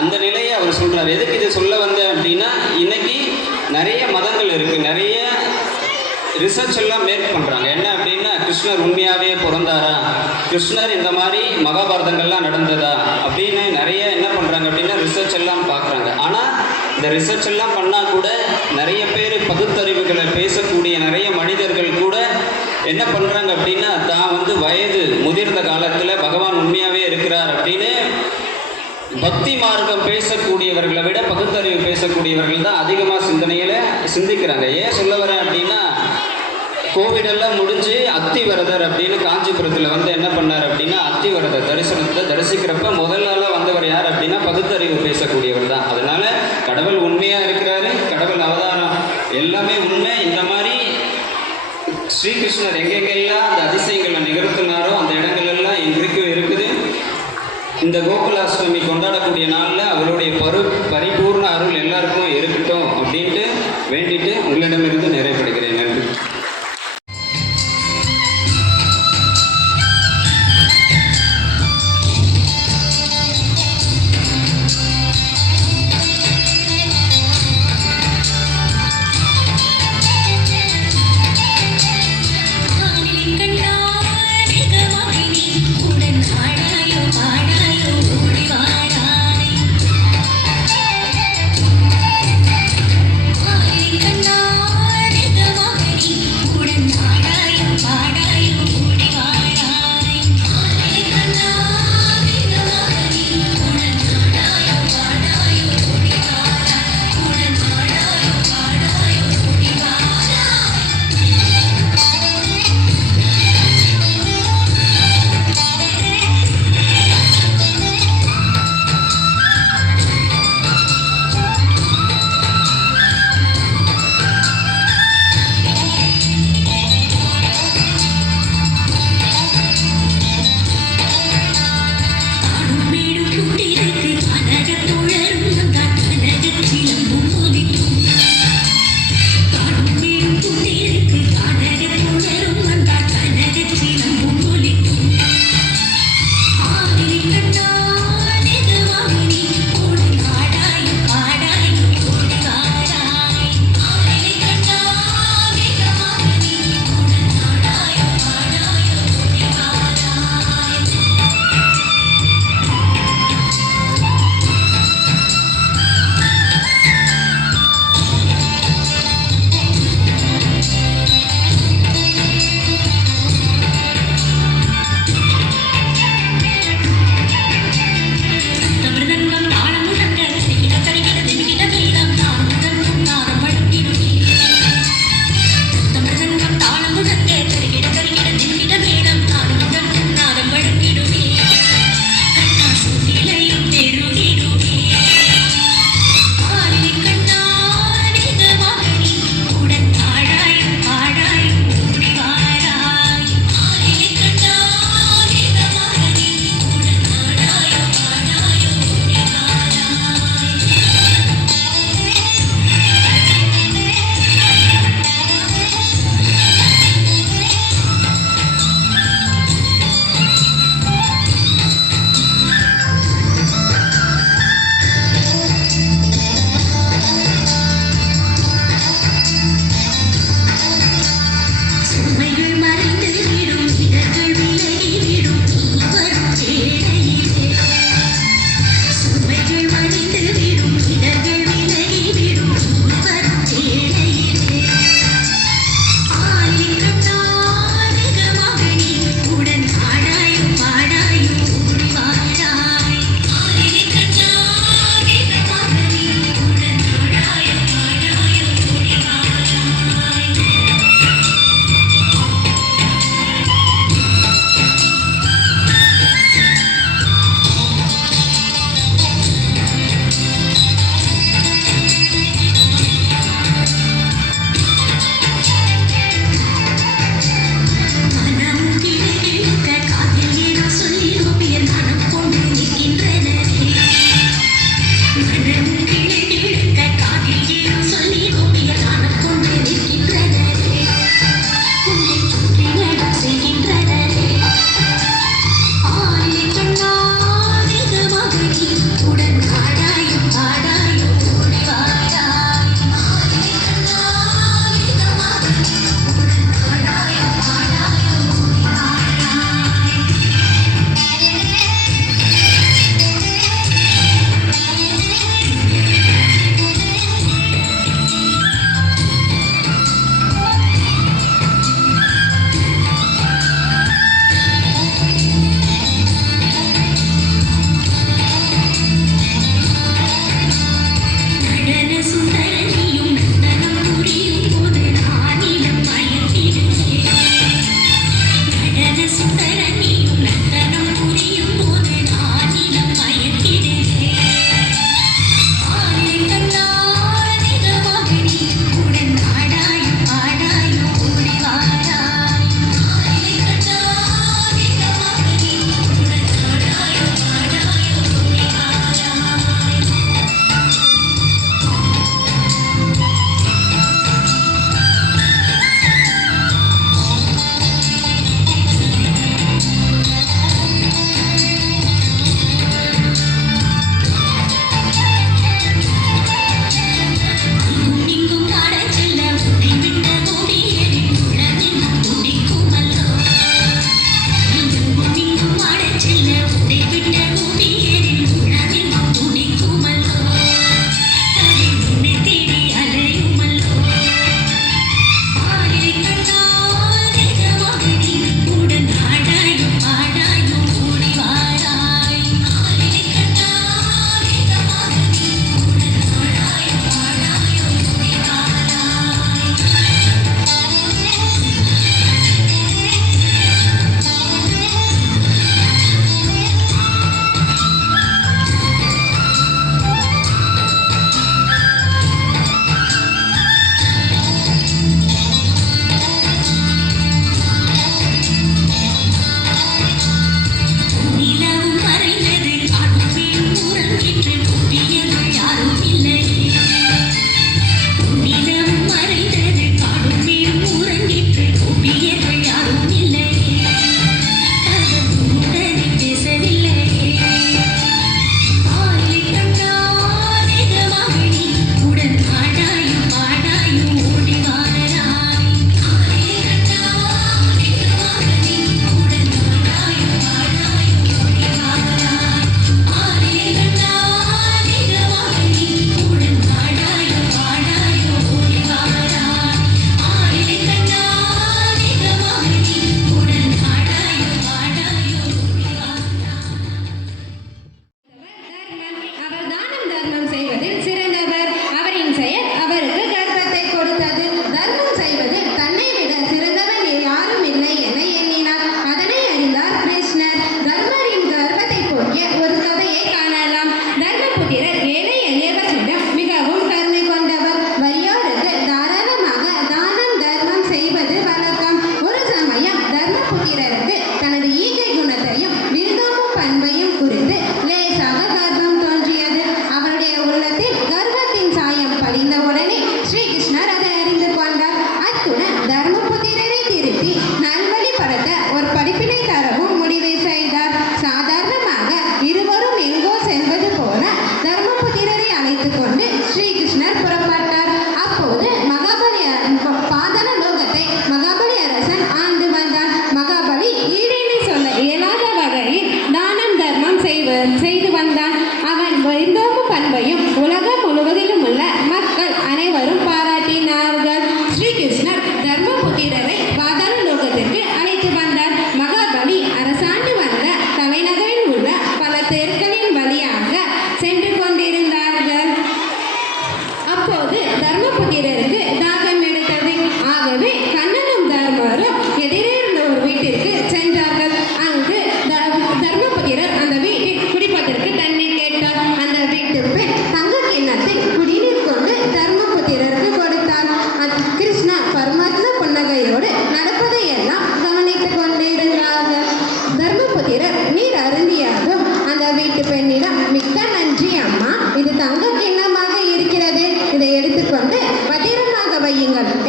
அந்த நிலையை அவர் சொல்றாரு. எதுக்கு இது சொல்ல வந்தேன் அப்படின்னா இன்னைக்கு நிறைய மதங்கள் இருக்கு, நிறைய ரிசர்ச் எல்லாம் மேக் பண்ணுறாங்க. என்ன அப்படின்னா கிருஷ்ணர் உண்மையாகவே பிறந்தாரா, கிருஷ்ணர் இந்த மாதிரி மகாபாரதங்கள்லாம் நடந்ததா அப்படின்னு நிறைய என்ன பண்ணுறாங்க அப்படின்னா ரிசர்ச் எல்லாம் பார்க்குறாங்க. ஆனால் இந்த ரிசர்ச் எல்லாம் பண்ணால் கூட நிறைய பேர் பகுத்தறிவுகளை பேசக்கூடிய நிறைய மனிதர்கள் கூட என்ன பண்ணுறாங்க அப்படின்னா தான் வந்து வயது முதிர்ந்த காலத்தில் பகவான் உண்மையாகவே இருக்கிறார் அப்படின்னு பக்தி மார்க்கம் பேசக்கூடியவர்களை விட பகுத்தறிவு பேசக்கூடியவர்கள் தான் அதிகமாக சிந்திக்கிறாங்க. ஏன் சொல்ல வரேன் அப்படின்னா கோவிட் எல்லாம் முடிஞ்சு அத்திவரதர் அப்படின்னு காஞ்சிபுரத்தில் வந்து என்ன பண்ணார் அப்படின்னா அத்திவரதர் தரிசனத்தை தரிசிக்கிறப்ப முதல்ல வந்தவர் யார் அப்படின்னா பகுத்தறிவு பேசக்கூடியவர் தான். அதனால கடவுள் உண்மையாக இருக்கிறாரு, கடவுள் அவதாரம் எல்லாமே உண்மை. இந்த மாதிரி ஸ்ரீகிருஷ்ணர் எங்கெங்கெல்லாம் அந்த அதிசயங்களை நிகழ்த்தினாரோ அந்த இடங்கள் எல்லாம் இன்றைக்கும் இருக்குது. இந்த கோகுலாஷ்டமி கொண்டாடக்கூடிய நாளில் அவருடைய பரிபூர்ண அருள் எல்லாருக்கும் இருக்கட்டும் அப்படின்ட்டு வேண்டிட்டு உங்களிடமிருந்து நிறைவேற்றுகிறேன். நன்றி. கண்ணா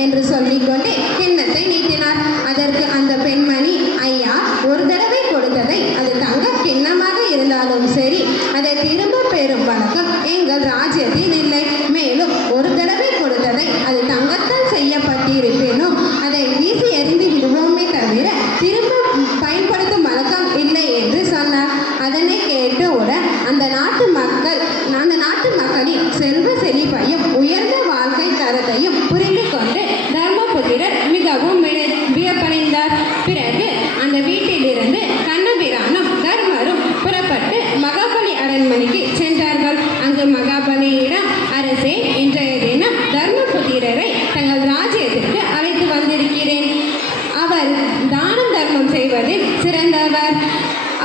என்று சொல்லிக்கொண்டே கிண்ணத்தை நீட்டினார். அதற்கு அந்த பெண்மணி, ஐயா, ஒரு தடவை கொடுத்ததை அது தங்க கிண்ணமாக இருந்தாலும் சரி, அதை திரும்ப பெறும் வழக்கம் எங்கள் ராஜ்யத்தில் இல்லை. மேலும் ஒரு தடவை கொடுத்ததை அது தங்கத்தால் செய்யப்பட்டிருப்பினும் அதை வீசி எறிந்து விடுவோமே தவிர திரும்ப பயன்படுத்தும் வழக்கம் இல்லை என்று சொன்னார். அதனை கேட்டவுடன் அந்த நாட்டு மக்களின் செல்வ செழிப்பையும் உயர்ந்த வாழ்க்கை தரத்தையும் புரிந்து கொண்டு தர்மபுத்திரர் மிகவும் வியப்படைந்தார். பிறகு அந்த வீட்டிலிருந்து கண்ணபிரானும் தர்மரும் புறப்பட்டு மகாபலி அரண்மனைக்கு சென்றார்கள். அங்கு மகாபலியிடம், அரசே, இன்றைய தினம் தர்மபுத்திரரை தங்கள் ராஜ்யத்திற்கு அழைத்து வந்திருக்கிறேன். அவர் தானம் தர்மம் செய்வதில் சிறந்தவர்.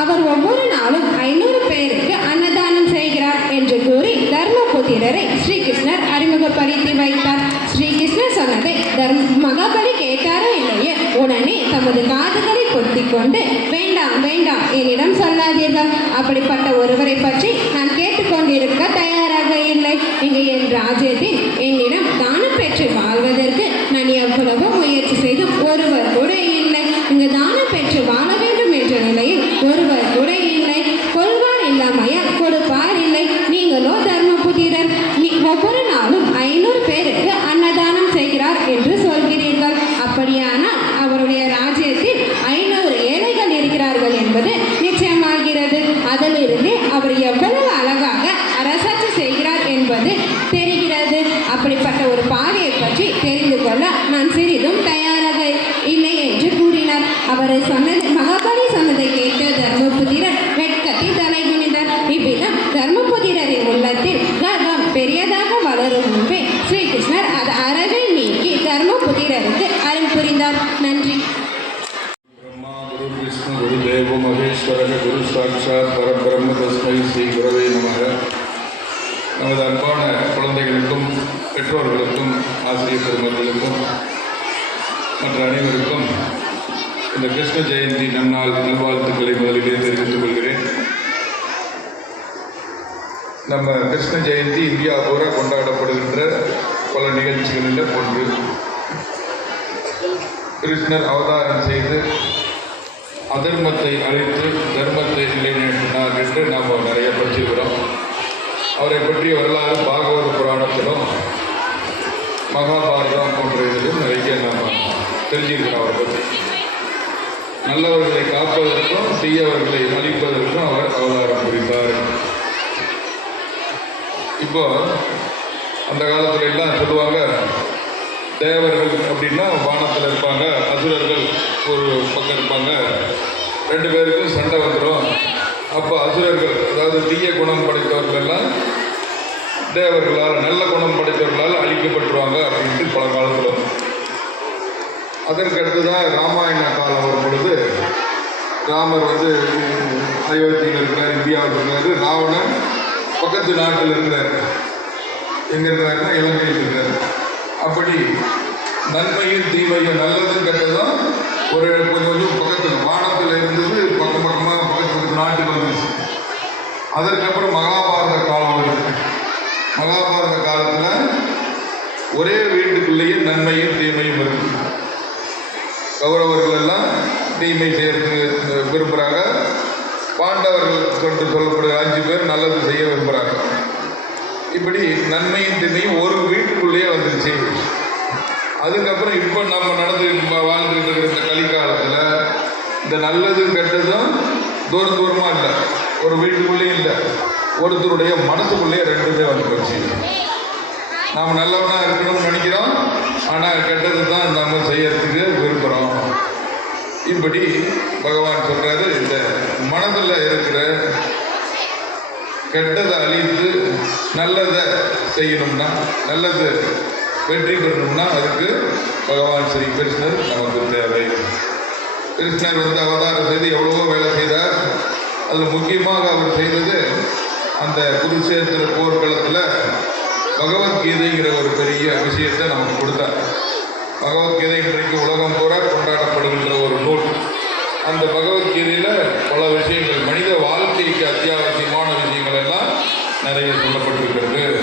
அவர் ஒவ்வொரு நாளும் 500 பேருக்கு அன்னதானம் செய்கிறார் என்று கூறி தர்மபுத்திரரை ஸ்ரீகிருஷ்ணர் அறிமுகப்படுத்தி வைத்தார். ஸ்ரீகிருஷ்ணர் சொன்னதை மகாபலி கேட்டாரோ இல்லையே, உடனே தமது காதுகளை பொத்திக் கொண்டு, வேண்டாம் வேண்டாம், என்னிடம் சொல்லாதீர்கள். அப்படிப்பட்ட ஒருவரை பற்றி நான் கேட்டுக்கொண்டிருக்க தயாராக இல்லை. இங்கு என் ராஜ்யத்தில் என்னிடம் தானம் பெற்று வாழ்வதற்கு நான் எவ்வளவோ முயற்சி செய்தும் ஒருவர் கூட இல்லை. இங்கு தானம் பெற்று வாழ வேண்டும் என்ற நிலையில் ஒருவர் கூட இல்லை. கொள்வார் இல்லாமையால் கொடுப்பார் இல்லை. நீங்களோ தர்மபுத்திரர், ஒவ்வொரு நாளும் 500 பேருக்கு அன்னதானம் செய்கிறார் என்று சொல்கிறீர்கள். அப்படியானால் அவருடைய ராஜ்யத்தில் 500 ஏழைகள் இருக்கிறார்கள் என்பது நிச்சயமாகிறது. அதிலிருந்து அவர் எவ்வளவு அழகாக அரசாட்சி செய்கிறார் என்பது தெரிகிறது. அப்படிப்பட்ட ஒரு பாதையை பற்றி தெரிந்து கொள்ள நான் சிறிதும் தயாராக இல்லை என்று கூறினார். அவரை மகாபலி சொன்னதை கேட்டு தர்மபுத்திரர் வெட்கத்தில் தலை குனிந்தார். இவ்விதம் தர்மபுத்திரரின் உள்ளத்தில் கர்வம் பெரியதாக வளரும் முன்பே ஸ்ரீகிருஷ்ணர் அது அறவே நீக்கி தர்மபுத்திரருக்கு அருள் புரிந்தார். நன்றி. ब्रह्मा गुरु विष्णु गुरुदेव महेश्वरः गुरु साक्षात् परब्रह्म तस्मै ஸ்ரீ குரவே நமக. நமது அன்பான குழந்தைகளுக்கும் பெற்றோர்களுக்கும் ஆசிரியர் பெருமக்களுக்கும் மற்ற அனைவருக்கும் இந்த கிருஷ்ண ஜெயந்தி நன்னாள் நல்வாழ்த்துக்களை முதலிலே தெரிவித்துக் கொள்கிறேன். நம்ம கிருஷ்ண ஜெயந்தி இந்தியா பூரா கொண்டாடப்படுகின்ற பல நிகழ்ச்சிகளில் ஒன்று. கிருஷ்ணர் அவதாரம் செய்து அதர்மத்தை அழித்து தர்மத்தை நிலைநாட்டினார் என்று நாம் நிறைய படிச்சிருக்கிறோம். அவரை பற்றிய வரலாறு பாகவத புராணத்திலும் மகாபாரதம் போன்ற இதிலும் நிறைய நாம் தெரிஞ்சிருக்கிறோம். அவரை பற்றி நல்லவர்களை காப்பதற்கும் தீயவர்களை அழிப்பதற்கும் அவர் அவதாரம் புரிந்தார். இப்போ அந்த காலத்துல எல்லாம் சொல்லுவாங்க, தேவர்கள் அப்படின்னா வானத்தில் இருப்பாங்க, அசுரர்கள் ஒரு பக்கம் இருப்பாங்க, 2 பேருக்கும் சண்டை வந்துடும். அப்போ அசுரர்கள், அதாவது தீய குணம் படைத்தவர்களெல்லாம் தேவர்களால், நல்ல குணம் படைத்தவர்களால் அழிக்கப்பட்டுருவாங்க அப்படின்ட்டு பல காலத்தில். அதற்கு அடுத்துதான் ராமாயண காலம் வரும் பொழுது ராமர் அயோத்தியில் இருக்கிறார், இந்தியாவில் இருக்கிறாரு. ராவணன் பக்கத்து நாட்டில் இருக்கிறார். எங்கே இருக்கிறாருன்னா இலங்கையில் இருக்கிறார். அப்படி நன்மையும் தீமையும் நல்லதும் கெட்டதும் ஒரு கொஞ்சம் பக்கத்தில் வானத்தில் இருந்தது பக்கமாக பக்கத்து நாட்டுக்கு வந்துருச்சு. அதற்கப்புறம் மகாபாரத காலம் வருது. மகாபாரத காலத்தில் ஒரே வீட்டுக்குள்ளேயே நன்மையும் தீமையும் இருக்கு. கௌரவர்கள் எல்லாம் தீமை செய்யறதுக்கு விரும்புகிறாங்க. பாண்டவர்கள் கொண்டு சொல்லப்படுகிற 5 பேர் நல்லது செய்ய விரும்புகிறாங்க. இப்படி நன்மையும் தீமையும் ஒரு வீட்டுக்குள்ளேயே வந்துருச்சு. அதுக்கப்புறம் இப்போ நம்ம வாழ்ந்துட்டு இருக்கிற இந்த கலிக்காலத்தில் இந்த நல்லதும் கெட்டதும் தூரமாக இல்லை, ஒரு வீட்டுக்குள்ளேயும் இல்லை, ஒருத்தருடைய மனசுக்குள்ளேயே 2மே வந்து போச்சு. நாம் நல்லவனாக இருக்கணும்னு நினைக்கிறோம், ஆனால் கெட்டது தான் நம்ம செய்யறதுக்கு விரும்புகிறோம். இப்படி பகவான் சொல்றாரு, இந்த மனதில் இருக்கிற கெட்டதை அழித்து நல்லதை செய்யணும்னா, நல்லது வெற்றி பெறணும்னா அதுக்கு பகவான் ஸ்ரீ கிருஷ்ணர் நமக்கு தேவை. கிருஷ்ணர் அவதாரம் செய்து எவ்வளவோ வேலை செய்தார். அதில் முக்கியமாக அவர் செய்தது அந்த குருஷேத்திர போர்க்களத்தில் பகவத்கீதைங்கிற ஒரு பெரிய விஷயத்தை நமக்கு கொடுத்தார். பகவத்கீதை இன்றைக்கு உலகம் பூரா கொண்டாடப்படுகின்ற ஒரு நூல். அந்த பகவத்கீதையில் பல விஷயங்கள், மனித வாழ்க்கைக்கு அத்தியாவசியமான விஷயங்கள் எல்லாம் நிறைய சொல்லப்பட்டிருக்கிறது.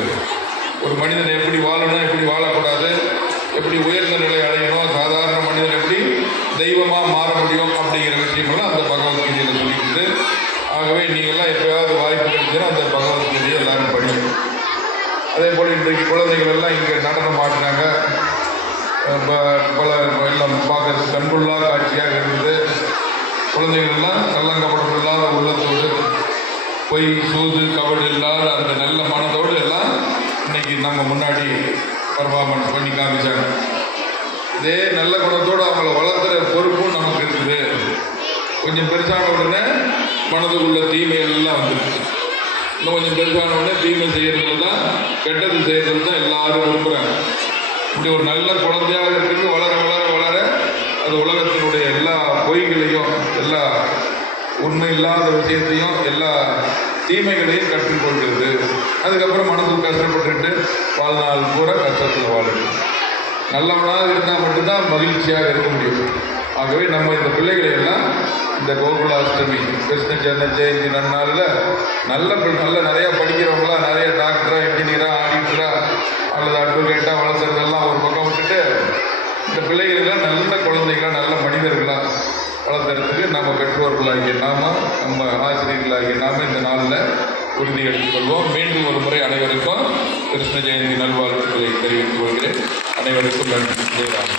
ஒரு மனிதன் எப்படி வாழணும், எப்படி வாழக்கூடாது, எப்படி உயர்ந்த நிலை அடையணும், சாதாரண மனிதன் எப்படி தெய்வமாக மாற முடியும் அப்படிங்கிற விஷயங்களும் அந்த பகவத்கீதையில் சொல்லிக்கிட்டு, ஆகவே நீங்கள்லாம் எப்பயாவது வாய்ப்பு கிடைச்சுன்னா அந்த பகவத்கீதையை எல்லாரும் படிக்கணும். அதே போல் இன்றைக்கு குழந்தைகள் எல்லாம் இங்கே நடனம் ஆடினாங்க. பல எல்லாம் பார்க்கறது கண்கொள்ளா காட்சியாக இருந்தது. குழந்தைகள்லாம் கள்ளங்கபடம் இல்லாத உள்ளத்தோடு, பொய் சூது கபடு இல்லாத அந்த நல்ல மனதோடு எல்லாம் இன்னைக்கு நம்ம முன்னாடி பர்ஃபார்மன்ஸ் பண்ணி காமிச்சாங்க. இதே நல்ல குணத்தோடு அவங்கள வளர்த்துற பொறுப்பும் நமக்கு இருக்குது. கொஞ்சம் பெருசான உடனே மனதுக்குள்ள தீமைகள் எல்லாம் வந்துருக்கு. இன்னும் கொஞ்சம் பெருசான உடனே தீமை செய்கிறது தான், கெட்டது செய்கிறது தான் எல்லாரும் விரும்புகிறாங்க. இப்படி ஒரு நல்ல குழந்தையாக இருக்கிறது வளர வளர வளர அது உலகத்தினுடைய எல்லா பொய்களையும், எல்லா உண்மை இல்லாத விஷயத்தையும், எல்லா தீமைகளையும் கற்றுக்கொள்கிறது. அதுக்கப்புறம் மனதுக்கு கஷ்டப்பட்டுட்டு வாழ்நாள் பூரா கஷ்டத்தில் வாழுது. நல்லவனாக இருந்தால் மட்டும்தான் மகிழ்ச்சியாக இருக்க முடியும். ஆகவே நம்ம இந்த பிள்ளைகளை எல்லாம் இந்த கோகுலாஷ்டமி கிருஷ்ண ஜெயந்தி நன்னாளில் நல்ல நிறையா படிக்கிறவங்களாம் நிறைய டாக்டராக, இன்ஜினியராக, ஆடிட்டராக அல்லது அட்வொகேட்டாக வளர்த்துறதெல்லாம் ஒரு பக்கம் விட்டுட்டு இந்த பிள்ளைகளெல்லாம் நல்ல குழந்தைகளாக, நல்ல மனிதர்களாக வளர்த்துறதுக்கு நம்ம பெற்றோர்களாகிய நம்ம ஆசிரியர்களாகிய இந்த நாளில் உறுதி எடுத்துக்கொள்வோம். மீண்டும் ஒரு முறை அனைவருக்கும் கிருஷ்ண ஜெயந்தி நல்வாழ்த்துக்களை தெரிவித்துக் கொள்கிறேன். அனைவருக்கும் நன்றி. ஜெயராம்.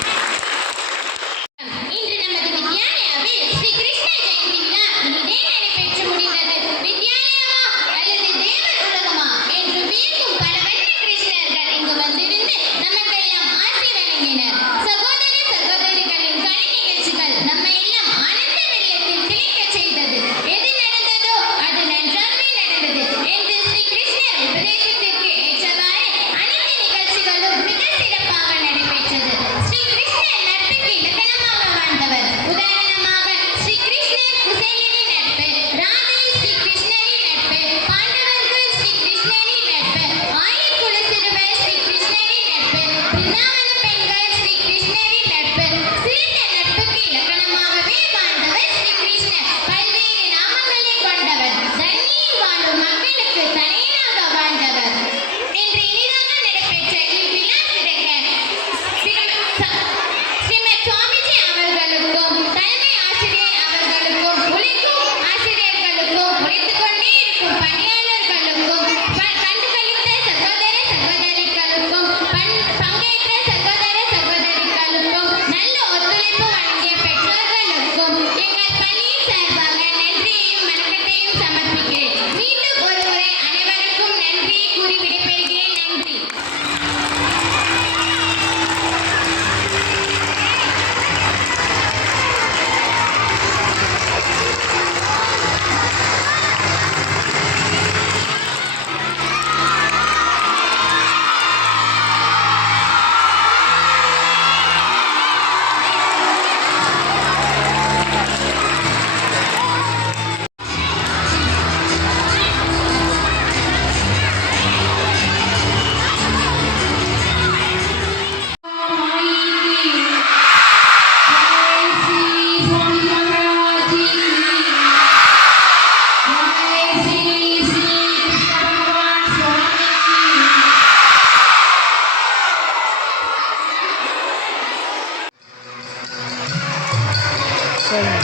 இன்று நமது வித்யாலயாவில் ஸ்ரீ கிருஷ்ண ஜெயந்தி விழா இனிதே நடைபெற்று முடிந்தது. வித்யாலயமா அல்லது தேவர் உலகமா என்று வியக்கும் பல வண்ண கிருஷ்ணர்கள் இங்கு வந்திருந்து நமக்கெல்லாம் ஆசி வழங்கினர். சகோதர சகோதரிகளின் கலை நிகழ்ச்சிகள் நம்மை எல்லாம் ஆனந்த வெள்ளத்தில் திளைக்கச் செய்தது. எது நடந்ததோ அது நன்றாகவே நடந்தது என்று ஸ்ரீ கிருஷ்ணர் உபதேசத்திற்கு ஏற்றவாறு அனைத்து நிகழ்ச்சிகளும் மிக சிறப்பாக நடைபெற்றது. ஸ்ரீ கிருஷ்ணர் நட்புக்கு இலக்கணமாக வாழ்ந்தவர். உதாரணமாக ஸ்ரீ கிருஷ்ணர் குசேலனின் நட்பு, ராதை ஸ்ரீ கிருஷ்ணரின் நட்பு, பாண்டவர்கள் ஸ்ரீ கிருஷ்ணரின் நட்பு, ஆயக்குல சிறுவர் ஸ்ரீ கிருஷ்ணரின் நட்பு, பிருந்தாவன பெண்கள் ஸ்ரீ கிருஷ்ணரின் நட்பு. சிறந்த நட்புக்கு இலக்கணமாகவே வாழ்ந்தவர் ஸ்ரீ கிருஷ்ணர். பல்வேறு நாமங்களை கொண்டவர். தனியில் வாழும் மக்களுக்கு தலைவனாக வாழ்ந்தவர். இன்று இனிதாக நடைபெற்ற இவ்விழா சிறக்க ஸ்ரீமத் சுவாமிஜி அவர்களுக்கும், தலைமை ஆசிரியர் அவர்களுக்கும், உழைக்கும் ஆசிரியர்களுக்கும், உழைத்துக் கொண்டே இருக்கும் பணியாளர்களுக்கும், கண்டுகளித்த சகோதர சகோதரிகளுக்கும், பங்கேற்ற சகோதர சகோதரிகளுக்கும், நல்ல ஒத்துழைப்பு வழங்கிய பெற்றோர்களுக்கும் எங்கள் பள்ளியின் சார்பாக நன்றியையும் வணக்கத்தையும் சமர்ப்பிக்கிறேன். மீண்டும் ஒரு முறை அனைவருக்கும் நன்றியை கூறி விடைபெறுகிறேன். நன்றி. சரி.